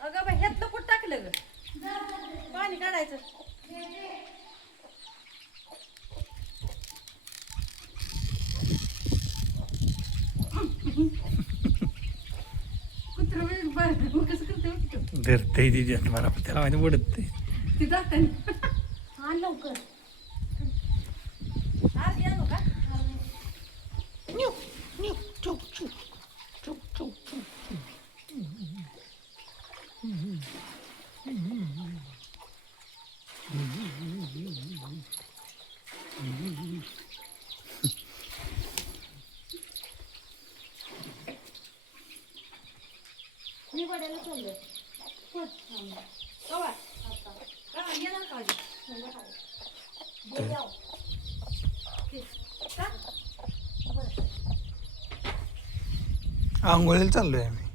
अगं बाई ह्यातलं कुठं टाकलं ग पाणी काढायचं कुत्र कसं करते धरतय ती जन मला त्याला माहिती पडत ते ती जाताना हा लवकर आज गेलो का मी पडायला चाललोय कवा का येणार का आंघोळीला चाललोय आम्ही